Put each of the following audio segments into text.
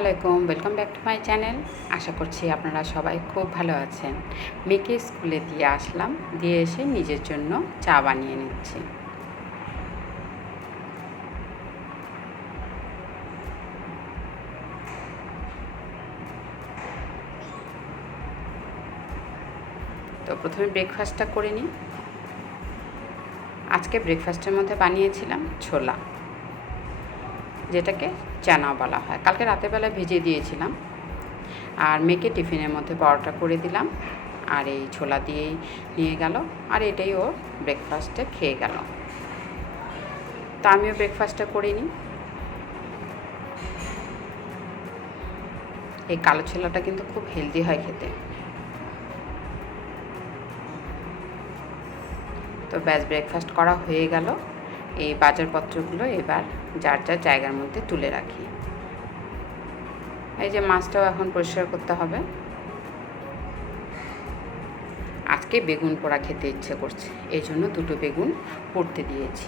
আলাইকুম welcome back to my channel আশা করছি আপনারা সবাই খুব ভালো আছেন। মেয়েকে স্কুলে দিয়ে আসলাম, দিয়ে এসে নিজের জন্য চা বানিয়ে নিচ্ছি। তো প্রথমে ব্রেকফাস্টটা করে নিই। আজকে ব্রেকফাস্টের মধ্যে বানিয়েছিলাম ছোলা। যেটাকে চানা বলা হয়। কালকে রাতেরবেলা ভিজিয়ে দিয়েছিলাম। আর মেয়েকে টিফিনের মধ্যে পরোটা করে দিলাম। আর এই ছোলা দিয়েই নিয়ে গেল। আর এটাই ও ব্রেকফাস্টে খেয়ে গেল। তা আমিও ব্রেকফাস্টটা করে নিই। এই কালো ছোলাটা কিন্তু খুব হেলদি হয় খেতে। তো ব্যাস ব্রেকফাস্ট করা হয়ে গেল। এই বাজারপত্রগুলো এবার যার যার জায়গার মধ্যে তুলে রাখি। এই যে মাছটাও এখন পরিষ্কার করতে হবে। আজকে বেগুন পোড়া খেতে ইচ্ছে করছে, এই জন্য দুটো বেগুন পড়তে দিয়েছি।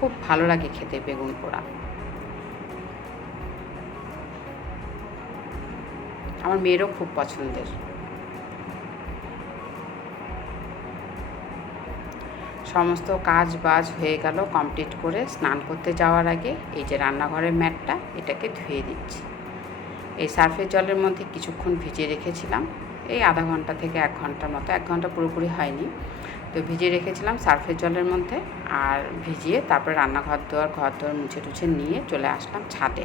খুব ভালো লাগে খেতে বেগুন পোড়া। আমার মেয়েরও খুব পছন্দের। সমস্ত কাজ বাজ হয়ে গেল কমপ্লিট করে স্নান করতে যাওয়ার আগে এই যে রান্নাঘরের ম্যাটটা, এটাকে ধুয়ে দিচ্ছি। এই সার্ফের জলের মধ্যে কিছুক্ষণ ভিজিয়ে রেখেছিলাম। এই আধা ঘণ্টা থেকে এক ঘণ্টার মতো, এক ঘণ্টা পুরোপুরি হয়নি। তো ভিজিয়ে রেখেছিলাম সার্ফের জলের মধ্যে আর ভিজিয়ে তারপরে রান্নাঘর দোয়ার, ঘর দোয়ার মুছে টুছে নিয়ে চলে আসলাম ছাদে।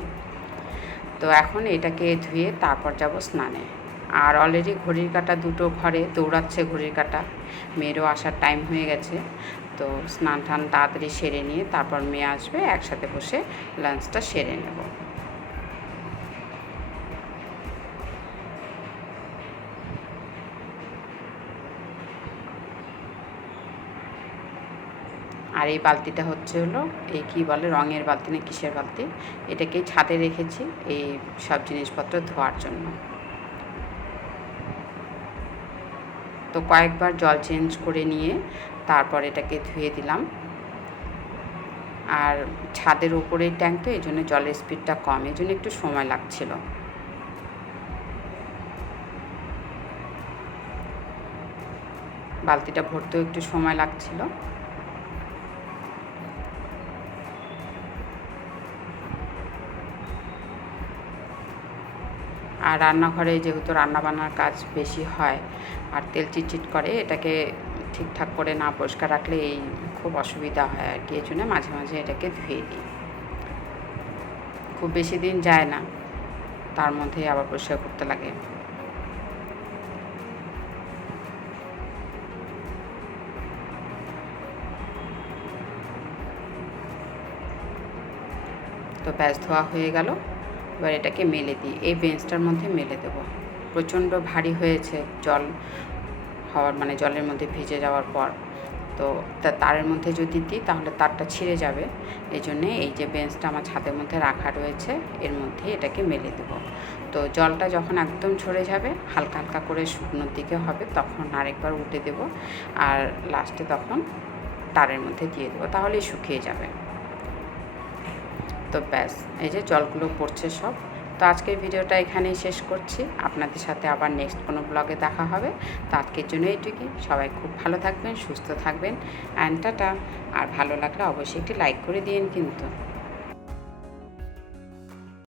তো এখন এটাকে ধুয়ে তারপর যাব স্নানে। আর অলরেডি ঘড়ির কাটা দুটো ঘরে দৌড়াচ্ছে ঘড়ির কাটা। মেয়েরও আসার টাইম হয়ে গেছে। তো স্নান টান তাড়াতাড়ি সেরে নিয়ে তারপর মেয়ে আসবে, একসাথে বসে লাঞ্চটা সেরে নেব। আর এই বালতিটা হচ্ছে হলো, এই কী বলে, রঙের বালতি না কিসের বালতি? এটাকেই ছাদে রেখেছি, এই সব জিনিসপত্র ধোয়ার জন্য। তো কয়েকবার জল চেঞ্জ করে নিয়ে তারপর এটাকে ধুয়ে দিলাম। আর ছাদের ওপরের ট্যাঙ্ক তো এই জন্য জলের স্পিডটা কম এই জন্য একটু সময় লাগছিল। বালতিটা ভরতেও একটু সময় লাগছিল। আর রান্নাঘরে যেহেতু রান্নাবান্নার কাজ বেশি হয় আর তেল চিটচিট করে, এটাকে ঠিকঠাক করে না পরিষ্কার রাখলে এই খুব অসুবিধা হয় আর কি। এই মাঝে মাঝে এটাকে ধুয়ে দিই খুব বেশি দিন যায় না, তার মধ্যে আবার পরিষ্কার করতে লাগে। তো ব্যাস, ধোয়া হয়ে গেল। এবার এটাকে মেলে দিই। এই বেঞ্চটার মধ্যে মেলে দেব। প্রচণ্ড ভারী হয়েছে জল হওয়ার মানে জলের মধ্যে ভিজে যাওয়ার পর। তো তারের মধ্যে যদি দিই, তাহলে তারটা ছিঁড়ে যাবে। এই জন্যে এই যে বেঞ্চটা আমার ছাদের মধ্যে রাখা রয়েছে, এর মধ্যে এটাকে মেলে দেব। তো জলটা যখন একদম ঝরে যাবে, হালকা হালকা করে শুকনোর দিকে হবে, তখন আরেকবার উঠে দেব। আর লাস্টে তখন তারের মধ্যে দিয়ে দেবো। তাহলেই শুকিয়ে যাবে। তো ব্যাস, এই যে জলগুলো পড়ছে সব। তো আজকের ভিডিওটা এখানেই শেষ করছি। আপনাদের সাথে আবার নেক্সট কোনো ব্লগে দেখা হবে। তো আজকের জন্য এইটুকুই। সবাই খুব ভালো থাকবেন, সুস্থ থাকবেন অ্যান্ড আর ভালো লাগলে অবশ্যই একটি লাইক করে দিন কিন্তু।